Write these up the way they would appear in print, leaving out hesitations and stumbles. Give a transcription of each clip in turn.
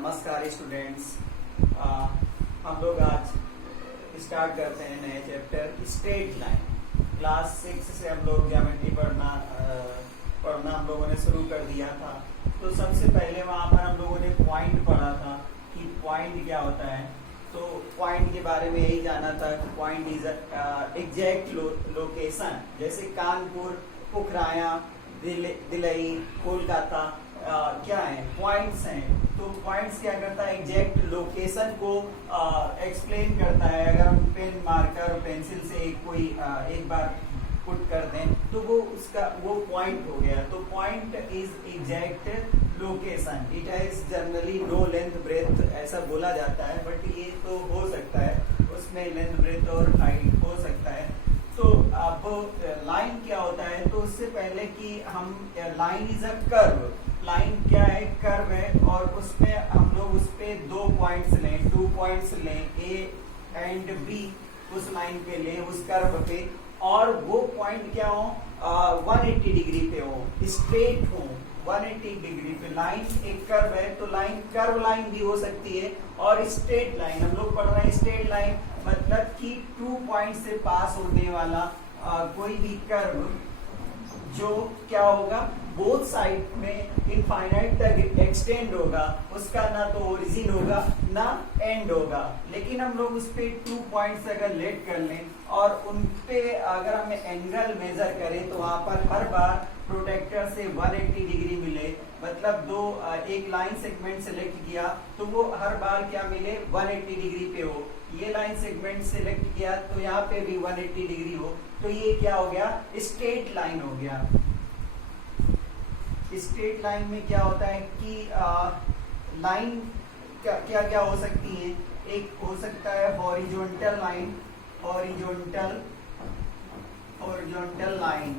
नमस्कार स्टूडेंट्स। हम लोग आज स्टार्ट करते हैं नए चैप्टर स्ट्रेट लाइन। क्लास 6 से हम लोग ज्योमेट्री पढ़ना हम लोगों ने शुरू कर दिया था। तो सबसे पहले वहाँ पर हम लोगों ने पॉइंट पढ़ा था कि पॉइंट क्या होता है। तो पॉइंट के बारे में यही जाना था कि पॉइंट इज एग्जैक्ट लोकेशन, जैसे कानपुर, पुखराया, दिल्ली, कोलकाता क्या है, पॉइंट्स हैं। तो पॉइंट्स क्या करता है, एग्जैक्ट लोकेशन को एक्सप्लेन करता है। अगर हम पेन, मार्कर और पेंसिल से एक बार पुट कर दें तो वो पॉइंट हो गया। तो point is exact location. It has generally no length breadth, ऐसा बोला जाता है, बट ये तो हो सकता है, उसमें लेंथ ब्रेथ और हाइट हो सकता है। तो अब लाइन क्या होता है, तो उससे पहले कि हम line is a curve. Line क्या है, कर्व है, और उसमें हम लोग उस पे 2 पॉइंट्स लें, 2 पॉइंट्स लें, ए एंड बी, उस लाइन पे लें, उस कर्व पे, और वो पॉइंट क्या हो, 180 डिग्री पे हो, स्ट्रेट हो 180 डिग्री पे। लाइन एक कर्व है, तो लाइन कर्व लाइन भी हो सकती है और स्ट्रेट लाइन। हम लोग पढ़ रहे हैं स्ट्रेट लाइन, मतलब कि 2 पॉइंट से पास होने वाला कोई भी कर्व जो क्या होगा, बोथ साइड में इनफाइनाइट तक एक्सटेंड होगा, उसका ना तो ओरिजिन होगा ना एंड होगा। लेकिन हम लोग उस पे 2 पॉइंट्स अगर लेट कर लें और उन पे अगर हमें एंगल मेजर करें तो वहां पर हर बार प्रोटेक्टर से 180 डिग्री मिले, मतलब एक लाइन सेगमेंट सेलेक्ट किया तो वो हर बार क्या मिले, 180 डिग्री पे हो। ये लाइन सेगमेंट सेलेक्ट किया तो यहाँ पे भी 180 डिग्री हो, तो ये क्या हो गया, स्ट्रेट लाइन हो गया। स्ट्रेट लाइन में क्या होता है कि लाइन क्या क्या हो सकती है। एक हो सकता है horizontal line, horizontal line.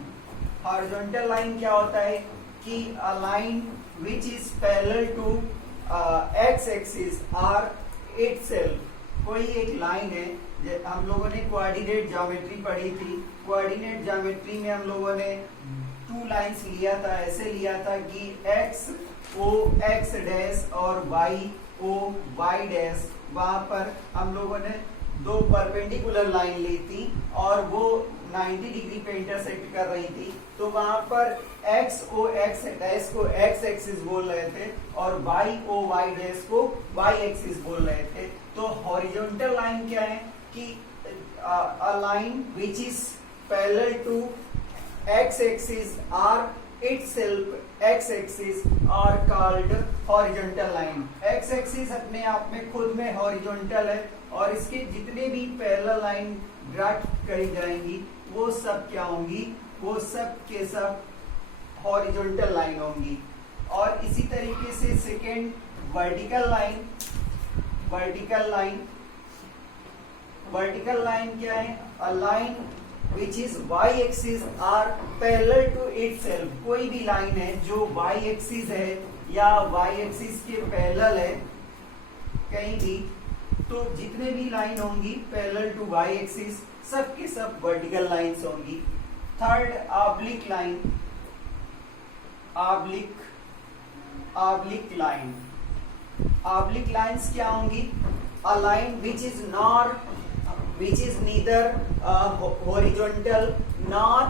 Horizontal line क्या होता है कि a line which is parallel to X axis or itself. कोई एक लाइन है, हम लोगों ने कोऑर्डिनेट ज्योमेट्री पढ़ी थी। कोऑर्डिनेट ज्योमेट्री में हम लोगों ने 2 लाइंस लिया था, ऐसे लिया था कि एक्स ओ एक्स डैश और वाई ओ वाई डैश। वहां पर हम लोगों ने 2 परपेंडिकुलर लाइन ली थी और वो 90 डिग्री पे इंटरसेक्ट कर रही थी। तो वहां पर एक्स ओ एक्स डैश को एक्स एक्सिस बोल रहे थे और वाई ओ वाई डैश को वाई एक्सिस बोल रहे थे। तो हॉरिजॉन्टल लाइन क्या है कि a line which is parallel to x axis or itself x axis are called horizontal line। x axis अपने आप में खुद में horizontal है और इसके जितने भी पैरेलल लाइन ड्रा करी जाएंगी वो सब क्या होंगी, वो सब के सब horizontal लाइन होंगी। और इसी तरीके से second vertical line. Vertical line क्या है, a line which is y axis are parallel to itself। कोई भी लाइन है जो y axis है या y axis के पैरेलल है कहीं भी, तो जितने भी लाइन होंगी पैरेलल टू y axis सब के सब वर्टिकल लाइंस होंगी। Third oblique line, oblique line. Oblique lines क्या होंगी, a line which is neither horizontal nor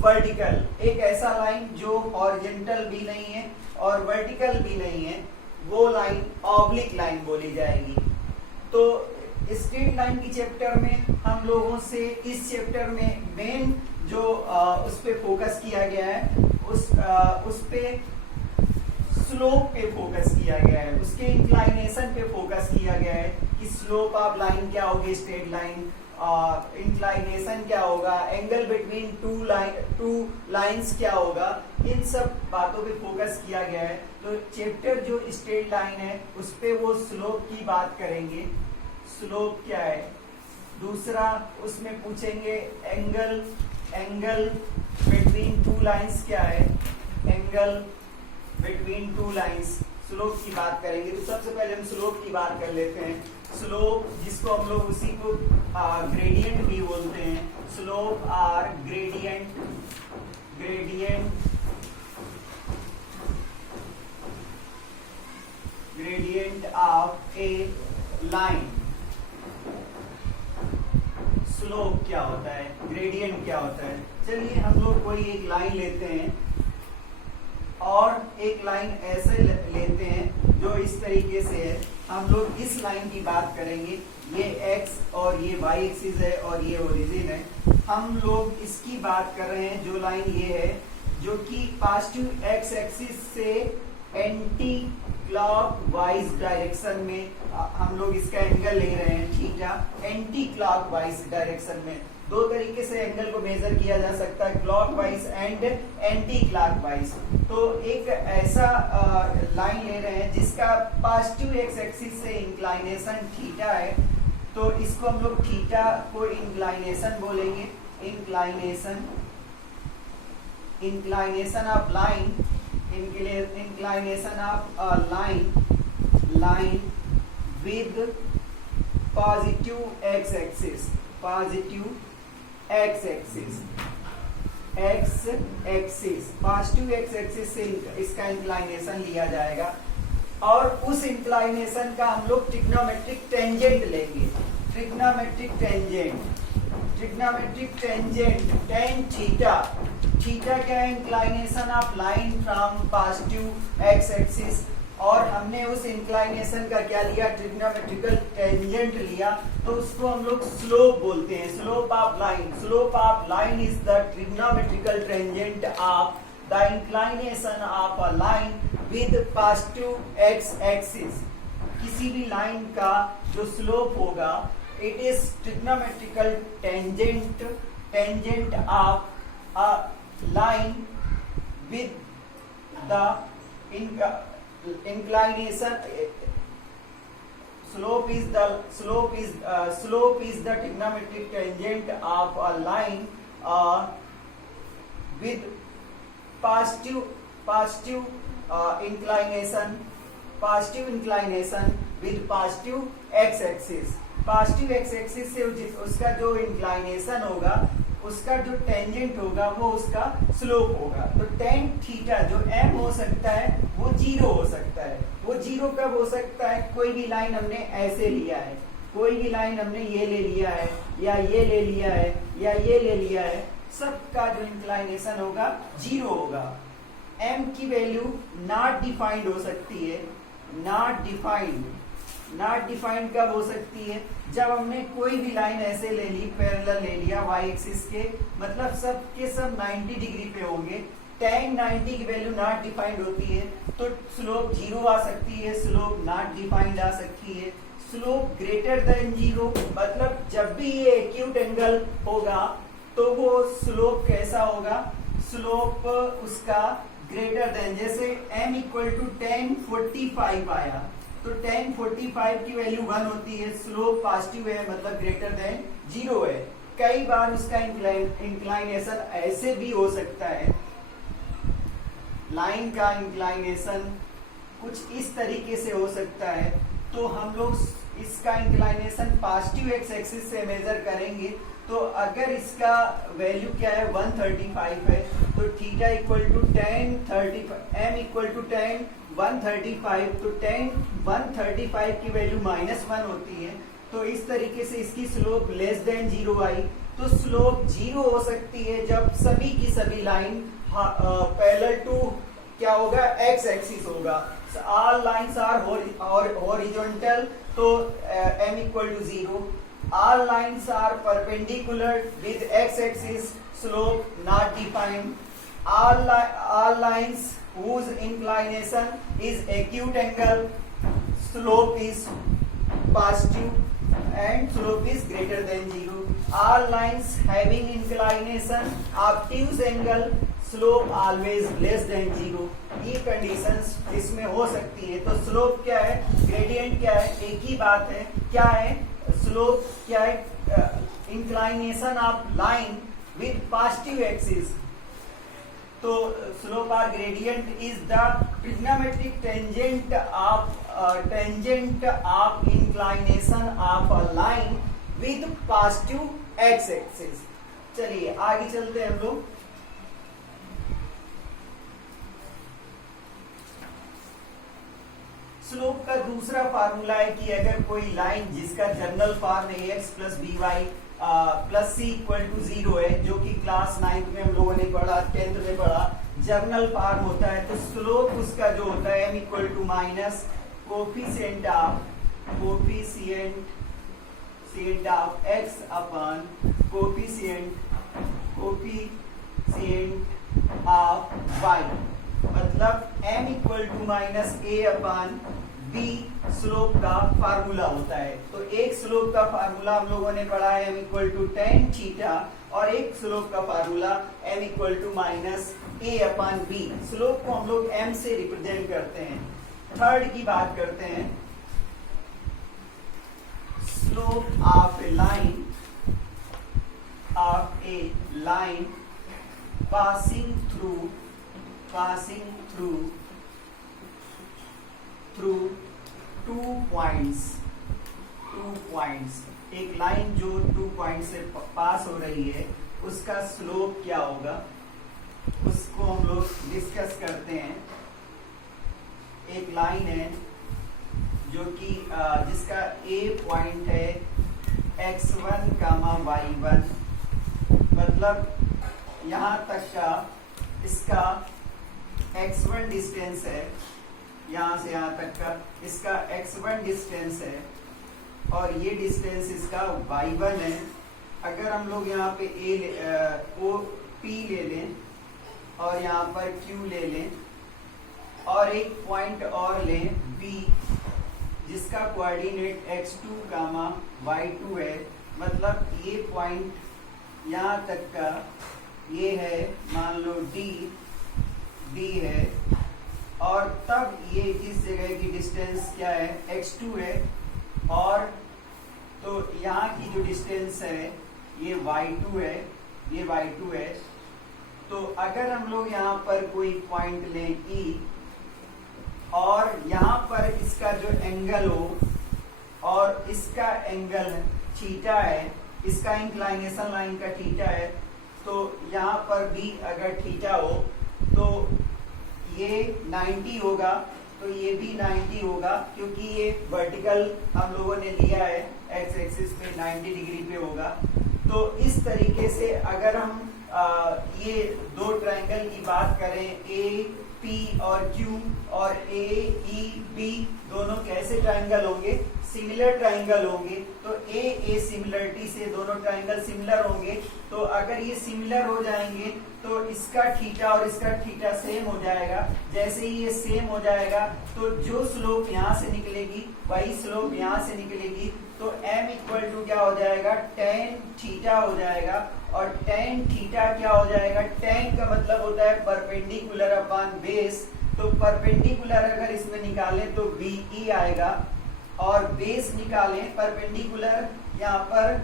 vertical। एक ऐसा लाइन जो हॉरिजॉन्टल भी नहीं है और वर्टिकल भी नहीं है, वो लाइन ऑब्लिक लाइन बोली जाएगी। तो स्ट्रेट लाइन की चैप्टर में हम लोगों से इस चैप्टर में मेन जो उस पे फोकस किया गया है, उस पे स्लोप पे फोकस किया गया है, उसके इंक्लाइनेशन पे फोकस किया गया है कि स्लोप ऑफ लाइन क्या होगी, स्ट्रेट लाइन, इंक्लाइनेशन क्या होगा, एंगल बिटवीन टू लाइंस क्या होगा, इन सब बातों पे फोकस किया गया है। तो चैप्टर जो स्ट्रेट लाइन है उस पे वो स्लोप की बात करेंगे। स्लोप क्या है, दूसरा उसमें पूछेंगे एंगल बिटवीन 2 लाइंस क्या है, एंगल बिटवीन 2 लाइंस, स्लोप की बात करेंगे। तो सबसे पहले हम स्लोप की बात कर लेते हैं। स्लोप जिसको हम लोग उसी को ग्रेडियंट भी बोलते हैं। Slope or gradient gradient of a line. Slope क्या होता है, ग्रेडियंट क्या होता है। चलिए हम लोग कोई एक लाइन लेते हैं और एक लाइन ऐसे लेते हैं जो इस तरीके से है। हम लोग इस लाइन की बात करेंगे, ये x और ये y एक्सिस है और ये ओरिजिन है। हम लोग इसकी बात कर रहे हैं, जो लाइन ये है जो कि पॉजिटिव x एक्सिस से एंटी क्लॉकवाइज डायरेक्शन में हम लोग इसका एंगल ले रहे हैं थीटा, एंटी क्लॉकवाइज डायरेक्शन में। दो तरीके से एंगल को मेजर किया जा सकता है, क्लॉकवाइज एंड एंटी क्लॉकवाइज। तो एक ऐसा लाइन ले रहे हैं जिसका पॉजिटिव एक्स एक्सिस से इंक्लाइनेशन थीटा है, तो इसको हम लोग थीटा को इंक्लाइनेशन बोलेंगे। Inclination of line, inclination of a line with positive x-axis, positive x-axis से इसका इंक्लाइनेशन लिया जाएगा और उस इंक्लाइनेशन का हम लोग ट्रिग्नोमेट्रिक टेंजेंट लेंगे। Trigonometric tangent tan theta. Theta क्या है, inclination of line from positive x axis, और हमने उस इंक्लाइनेशन का क्या लिया, ट्रिग्नोमेट्रिकल टेंजेंट लिया, तो उसको हम लोग स्लोप बोलते हैं। Slope of line is the trigonometrical tangent of the inclination of a line with positive x axis. किसी भी लाइन का जो स्लोप होगा, it is trigonometrical tangent of a line with the inclination. Slope is the trigonometric tangent of a line with positive inclination with positive x-axis. Positive x axis से उसका जो inclination होगा, उसका जो टेंजेंट होगा वो उसका स्लोप होगा। तो टेन थीटा जो m हो सकता है वो 0 हो सकता है। वो 0 कब हो सकता है, कोई भी लाइन हमने ऐसे लिया है, कोई भी लाइन हमने ये ले लिया है या ये ले लिया है या ये ले लिया है, सबका जो इंक्लाइनेशन होगा 0 होगा। m की वैल्यू नॉट डिफाइंड हो सकती है। नॉट डिफाइंड कब हो सकती है, जब हमने कोई भी लाइन ऐसे ले ली, पैरेलल ले लिया y एक्सिस के, मतलब सब के सब 90 डिग्री पे होंगे। tan 90 की वैल्यू नॉट डिफाइंड होती है, तो स्लोप 0 आ सकती है, स्लोप नॉट डिफाइंड आ सकती है। स्लोप ग्रेटर देन 0, मतलब जब भी ये एक्यूट एंगल होगा तो वो स्लोप कैसा होगा, स्लोप उसका ग्रेटर देन, जैसे m इक्वल टू tan 45 आया, तो tan 45 की वैल्यू 1 होती है, स्लोप पॉजिटिव है, मतलब ग्रेटर देन 0 है। कई बार उसका इंक्लाइनेशन ऐसे भी हो सकता है, लाइन का इंक्लाइनेशन कुछ इस तरीके से हो सकता है, तो हम लोग इसका इंक्लाइनेशन पॉजिटिव एक्स एक्सिस से मेजर करेंगे। तो अगर इसका वैल्यू क्या है, 135 है, तो theta equal to tan 35, m equal to tan 135, तो tan 135 की वैल्यू -1 होती है। तो इस तरीके से इसकी स्लोप लेस देन 0 आई। तो स्लोप 0 हो सकती है जब सभी की सभी लाइन पैरेलल टू क्या होगा, एक्स एक्सिस होगा। ऑल लाइंस आर हॉरिजॉन्टल, तो m equal to 0। All lines are perpendicular with X axis, slope not defined. All lines whose inclination is acute angle, slope is positive and slope is greater than 0. All lines having inclination obtuse angle, slope always less than 0. ये conditions इसमें हो सकती है। तो slope क्या है, gradient क्या है, एक ही बात है। क्या है स्लोप, क्या है inclination of line with positive axis. तो स्लोप और gradient is the trigonometric tangent of inclination of a line with positive x axis. चलिए आगे चलते हैं हम लोग। स्लोप का दूसरा फार्मूला है कि अगर कोई लाइन जिसका general form ax plus B Y plus C equal to 0 है, जो कि क्लास 9 में हम लोगों ने पढ़ा, 10th में पढ़ा, जनरल फॉर्म होता है, तो स्लोप उसका जो होता है m equal to minus coefficient of x upon coefficient of y, मतलब m equal to minus a upon b slope का फार्मूला होता है। तो एक स्लोप का फार्मूला हम लोगों ने पढ़ा है m equal to tan theta, और एक स्लोप का formula m equal to minus a upon b। Slope को हम लोग m से रिप्रेजेंट करते हैं। थर्ड की बात करते हैं, slope of a line passing through two points। एक लाइन जो 2 पॉइंट से पास हो रही है उसका स्लोप क्या होगा, उसको हम लोग डिस्कस करते हैं। एक लाइन है जो कि जिसका A पॉइंट है x1, y1, मतलब यहाँ तक का इसका x1 डिस्टेंस है, यहाँ से यहाँ तक का इसका x1 डिस्टेंस है, और ये डिस्टेंस इसका y1 है। अगर हम लोग यहाँ पे P ले लें और यहाँ पर Q ले लें, और एक पॉइंट और लें B, जिसका कोऑर्डिनेट x2, y2 है, मतलब ये पॉइंट यहाँ तक का ये है, मान लो D है, और तब ये इस जगह की डिस्टेंस क्या है, x2 है, और तो यहाँ की जो डिस्टेंस है ये y2 है, ये y2 है। तो अगर हम लोग यहाँ पर कोई पॉइंट लें E, और यहाँ पर इसका जो एंगल हो और इसका एंगल थीटा है, इसका इंक्लाइनेशन लाइन का थीटा है, तो यहाँ पर भी अगर थीटा हो तो ये 90 होगा, तो ये भी 90 होगा, क्योंकि ये वर्टिकल हम लोगों ने लिया है, एक्स एक्सिस पे 90 डिग्री पे होगा। तो इस तरीके से अगर हम ये दो ट्रायंगल की बात करें, ए पी और क्यू, और ए ई बी दोनों कैसे ट्रायंगल होंगे, सिमिलर ट्रायंगल होंगे। तो ए सिमिलरिटी से दोनों ट्रायंगल सिमिलर होंगे। तो अगर ये सिमिलर हो जाएंगे तो इसका थीटा और इसका थीटा सेम हो जाएगा। जैसे ही ये सेम हो जाएगा तो जो स्लोप यहाँ से निकलेगी वही स्लोप यहाँ से निकलेगी। तो m इक्वल टू क्या हो जाएगा, tan थीटा हो जाएगा। और tan थीटा क्या हो जाएगा, tan का मतलब होता है परपेंडिकुलर अपॉन बेस। तो परपेंडिकुलर अगर इसमें निकालें तो BE आएगा, और बेस निकालें परपेंडिकुलर, यहाँ पर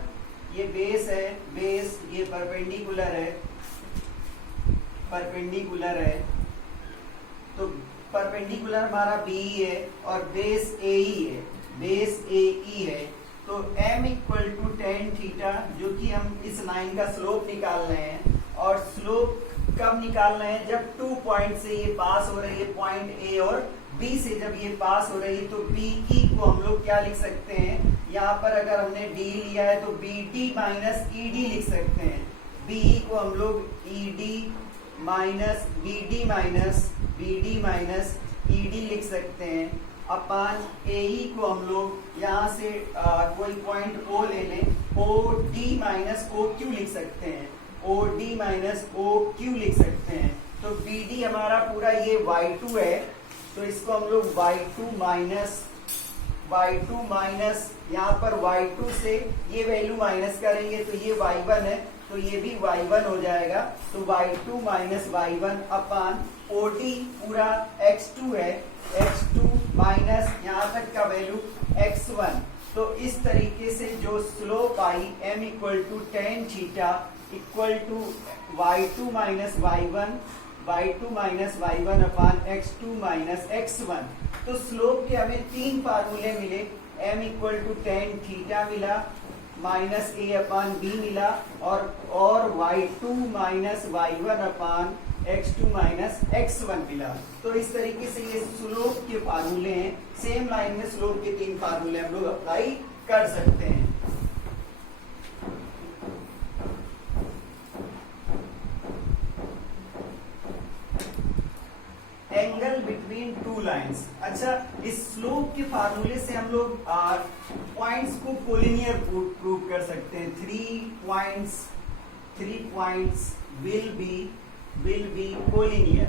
ये बेस है, बेस ये परपेंडिकुलर है, परपेंडिकुलर है, तो परपेंडिकुलर हमारा BE है और बेस AE है, बेस AE है। तो m equal to tan theta, जो कि हम इस लाइन का स्लोप निकाल रहे हैं। और स्लोप कब निकाल रहे हैं, जब 2 पॉइंट से ये पास हो रही है, पॉइंट A और B से जब ये पास हो रही है, तो BE को हम लोग क्या लिख सकते हैं, यहाँ पर अगर हमने D लिया है तो BD माइनस ED लिख सकते हैं। BE को हम लोग ED minus BD minus ED लिख सकते हैं। अपान AE को हम लोग यहाँ से कोई पॉइंट O ले लें, OD माइनस OQ लिख सकते हैं, OD माइनस OQ लिख सकते हैं। तो BD हमारा पूरा ये Y2 है, तो इसको हम लोग Y2 माइनस यहाँ पर Y2 से ये वैल्यू माइनस करेंगे तो ये Y1 है, तो ये भी Y1 हो जाएगा। तो Y2 माइनस Y1 अपान OD पूरा X2 है, X2 माइनस यहाँ तक का वैल्यू X1। तो इस तरीके से जो स्लोप आई m equal to tan theta equal to Y2 minus Y1 upon X2 minus X1। तो स्लोप के हमें 3 फार्मूले मिले, m equal to tan theta मिला, माइनस ए अपान बी मिला और y2 minus y1 upon x2 minus x1 मिला। तो इस तरीके से ये स्लोप के फार्मूले हैं। सेम लाइन में स्लोप के 3 फार्मूले हम लोग अप्लाई कर सकते हैं। Angle between two lines. अच्छा, इस स्लोप के फार्मूले से हम लोग पॉइंट्स को कोलिनियर प्रूव कर सकते हैं। 3 points will be collinear.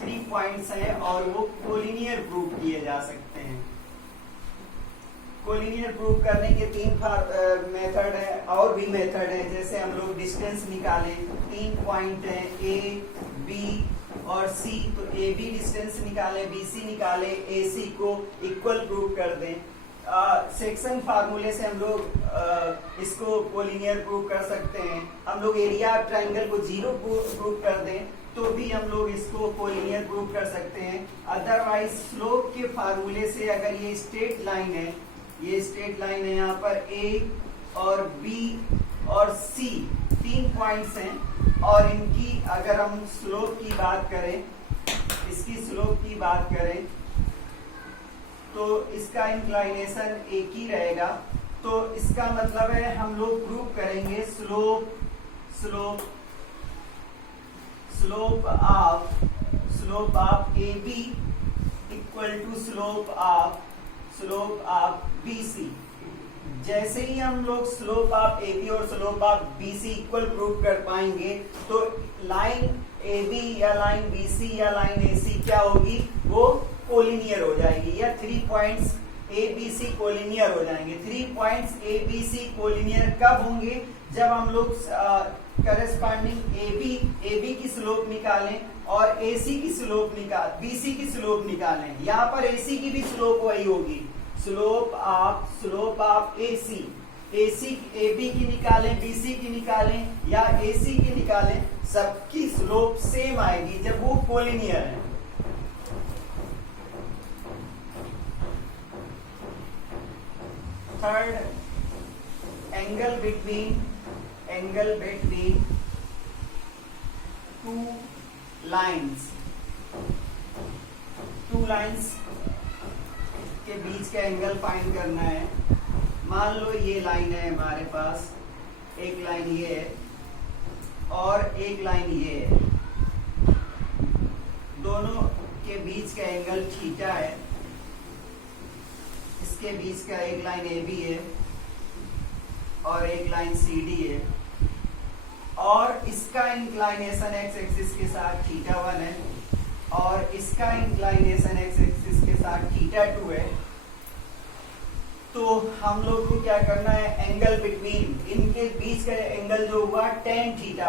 3 points हैं और वो कोलिनियर प्रूव किए जा सकते हैं। कोलिनियर प्रूव करने के 3 मेथड है, और भी मेथड है। जैसे हम लोग डिस्टेंस निकालें, 3 पॉइंट हैं ए बी और सी, तो ए बी डिस्टेंस निकालें, बी सी निकालें, ए सी को इक्वल प्रूव कर दें। सेक्शन फार्मूले से हम लोग इसको कोलिनियर प्रूव कर सकते हैं। हम लोग एरिया ट्राइंगल को 0 प्रूव कर दें तो भी हम लोग इसको कोलिनियर प्रूव कर सकते हैं। अदरवाइज स्लोप के फार्मूले से अगर ये स्ट्रेट लाइन है, ये स्ट्रेट लाइन है, यहाँ पर ए और बी और सी 3 पॉइंट्स हैं, और इनकी अगर हम स्लोप की बात करें, इसकी स्लोप की बात करें तो इसका इंक्लाइनेशन एक ही रहेगा। तो इसका मतलब है हम लोग प्रूव करेंगे slope of A B equal to slope of B C. जैसे ही हम लोग स्लोप ऑफ ए बी और slope of B C equal prove कर पाएंगे तो लाइन ए बी या लाइन बी सी या लाइन ए सी क्या होगी, वो कोलिनियर हो जाएगी, या 3 points A B C collinear हो जाएंगे। 3 points A B C collinear कब होंगे, जब हम लोग करस्पॉन्डिंग ए बी की स्लोप निकालें और ए सी की स्लोप बी सी की स्लोप निकालें। यहाँ पर ए सी की भी स्लोप वही होगी, slope of A C A B की निकालें, बी सी की निकालें या ए सी की निकालें, सबकी स्लोप सेम आएगी जब वो कोलिनियर है। Third, angle between two lines के बीच का एंगल फाइंड करना है। मान लो ये लाइन है हमारे पास, एक लाइन ये है और एक लाइन ये है, दोनों के बीच का एंगल थीटा है। इसके बीच का एक लाइन ए बी है और एक लाइन सी डी है, और इसका इंक्लाइनेशन एक्स एक्सिस के साथ थीटा 1 है और इसका इंक्लाइनेशन एक्स एक्सिस के साथ थीटा 2 है। तो हम लोग को क्या करना है, एंगल बिटवीन इनके बीच का एंगल जो हुआ tan थीटा,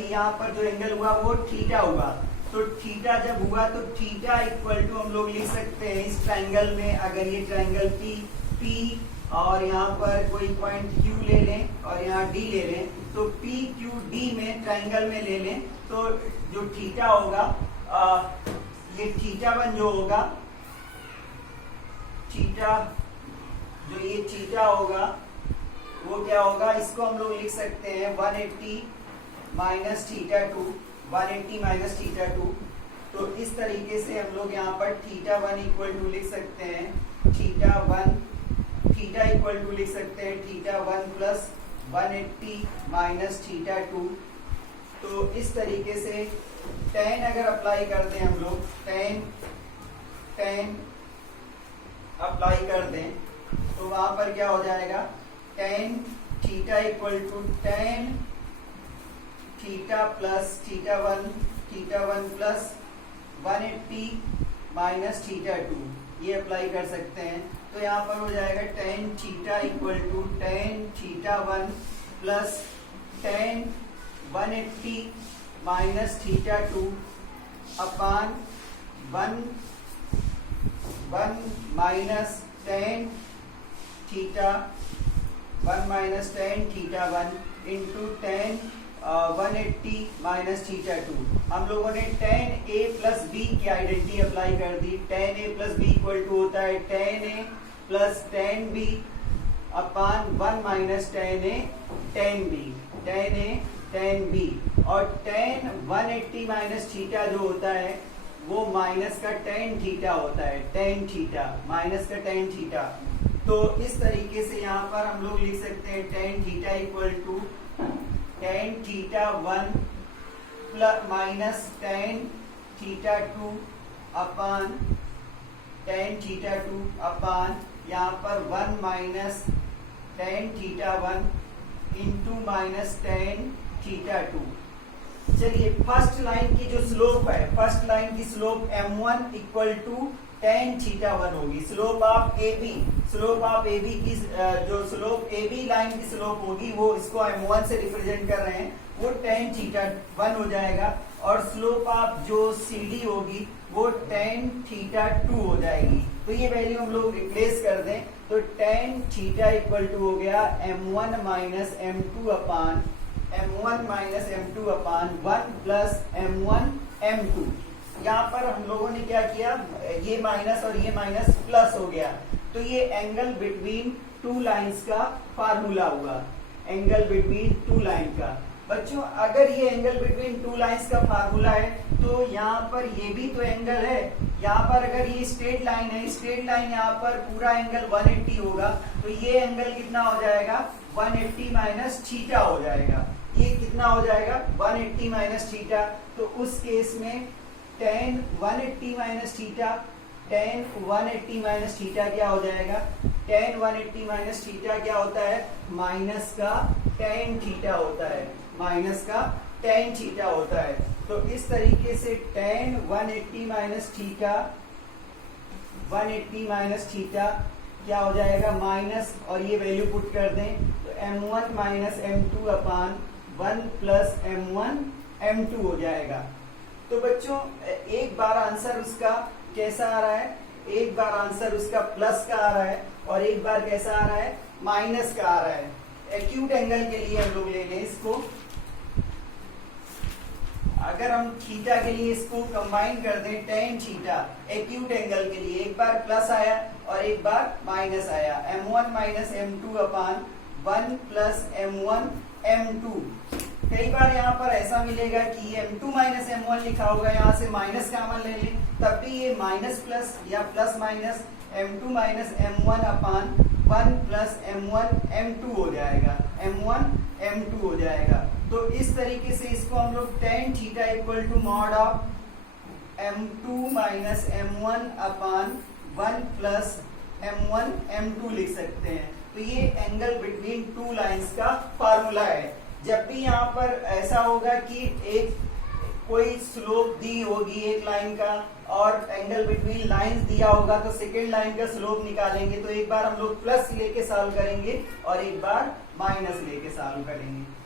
यहाँ पर जो एंगल हुआ वो थीटा हुआ। तो थीटा जब हुआ तो थीटा इक्वल टू हम लोग लिख सकते हैं इस ट्राइंगल में, अगर ये ट्राइंगल P और यहाँ पर कोई पॉइंट Q ले लें और यहाँ D ले लें, तो PQD में ट्राइंगल में ले लें तो जो थीटा होगा, ये थीटा 1 जो होगा, ये थीटा होगा वो क्या होगा, इसको हम लोग लिख सकते हैं 180 माइनस थीटा 2, 180 माइनस थीटा 2। तो इस तरीके से हम लोग यहाँ पर थीटा 1 इक्वल टू लिख सकते हैं थीटा इक्वल टू लिख सकते हैं थीटा 1 प्लस 180 माइनस थीटा 2। तो इस तरीके से tan अगर अप्लाई कर दें हम लोग, tan अप्लाई कर दें तो वहां पर क्या हो जाएगा, tan theta equal to tan theta plus theta 1 plus 180 minus theta 2, ये अप्लाई कर सकते हैं। तो यहाँ पर हो जाएगा tan theta equal to tan theta 1 plus tan 180 minus theta 2 upon 1 minus tan theta 1 into tan 180 minus theta 2। हम लोगों ने tan a प्लस b की आइडेंटिटी अप्लाई कर दी। tan a plus b equal to होता है tan a plus tan b upon 1 minus tan A tan B, tan A tan B, और tan 180 minus theta जो होता है वो माइनस का टेन थीटा होता है, टेन थीटा माइनस का टेन थीटा। तो इस तरीके से यहाँ पर हम लोग लिख सकते हैं tan theta equal to tan theta 1 plus minus tan theta 2 upon tan theta 2 upon यहाँ पर 1 minus tan theta 1 into minus tan theta 2। चलिए फर्स्ट लाइन की जो स्लोप है, फर्स्ट लाइन की slope m1 equal to tan theta 1 होगी। Slope of AB की जो स्लोप AB लाइन की स्लोप होगी वो इसको m1 से रिप्रेजेंट कर रहे हैं, वो टेन थीटा 1 हो जाएगा। और स्लोप ऑफ जो CD होगी वो टेन थीटा 2 हो जाएगी। तो ये वैल्यू हम लोग रिप्लेस कर दें तो टेन थीटा इक्वल टू हो गया m1 माइनस m2 अपान m1 माइनस m2 अपान 1 प्लस m1 m2। यहाँ पर हम लोगों ने क्या किया, ये माइनस और ये माइनस प्लस हो गया, तो ये एंगल बिटवीन टू लाइंस का फार्मूला हुआ, एंगल बिटवीन टू लाइन का। बच्चों अगर ये एंगल बिटवीन टू लाइंस का फार्मूला है तो यहाँ पर ये भी तो एंगल है, यहाँ पर अगर ये स्ट्रेट लाइन है, स्ट्रेट लाइन यहाँ पर पूरा एंगल 180 होगा, तो ये एंगल कितना हो जाएगा 180 माइनस थीटा हो जाएगा। ये कितना हो जाएगा 180 माइनस थीटा। तो उस केस में ten 180 minus theta, ten 180 minus theta क्या हो जाएगा, टेन 180 माइनस थीटा क्या होता है, माइनस का टेन थीटा होता है, माइनस का टेन थीटा होता है। तो इस तरीके से ten 180 minus theta, 180 minus theta क्या हो जाएगा माइनस, और ये वैल्यू पुट कर दें तो m1 माइनस m2 अपान 1 प्लस m1 m2 हो जाएगा। तो बच्चों एक बार आंसर उसका कैसा आ रहा है, एक बार आंसर उसका प्लस का आ रहा है और एक बार कैसा आ रहा है माइनस का आ रहा है। एक्यूट एंगल के लिए हम लोग ले लें इसको, अगर हम थीटा के लिए इसको कंबाइन कर दें टेन थीटा, एक्यूट एंगल के लिए एक बार प्लस आया और एक बार माइनस आया, m1 माइनस m2 अपान 1 प्लस m1 m2। कई बार यहाँ पर ऐसा मिलेगा कि m2 माइनस m1 लिखा होगा, यहाँ से माइनस कॉमन ले लें तब भी ये माइनस प्लस या plus minus m2 minus m1 upon 1 plus m1 m2 हो जाएगा, m1 m2 हो जाएगा। तो इस तरीके से इसको हम लोग tan theta equal to mod of m2 minus m1 upon 1 plus m1 m2 लिख सकते हैं। तो ये एंगल बिटवीन टू लाइंस का फार्मूला है। जब भी यहाँ पर ऐसा होगा कि एक कोई स्लोप दी होगी एक लाइन का और एंगल बिटवीन लाइंस दिया होगा तो सेकेंड लाइन का स्लोप निकालेंगे, तो एक बार हम लोग प्लस लेके सॉल्व करेंगे और एक बार माइनस लेके सॉल्व करेंगे।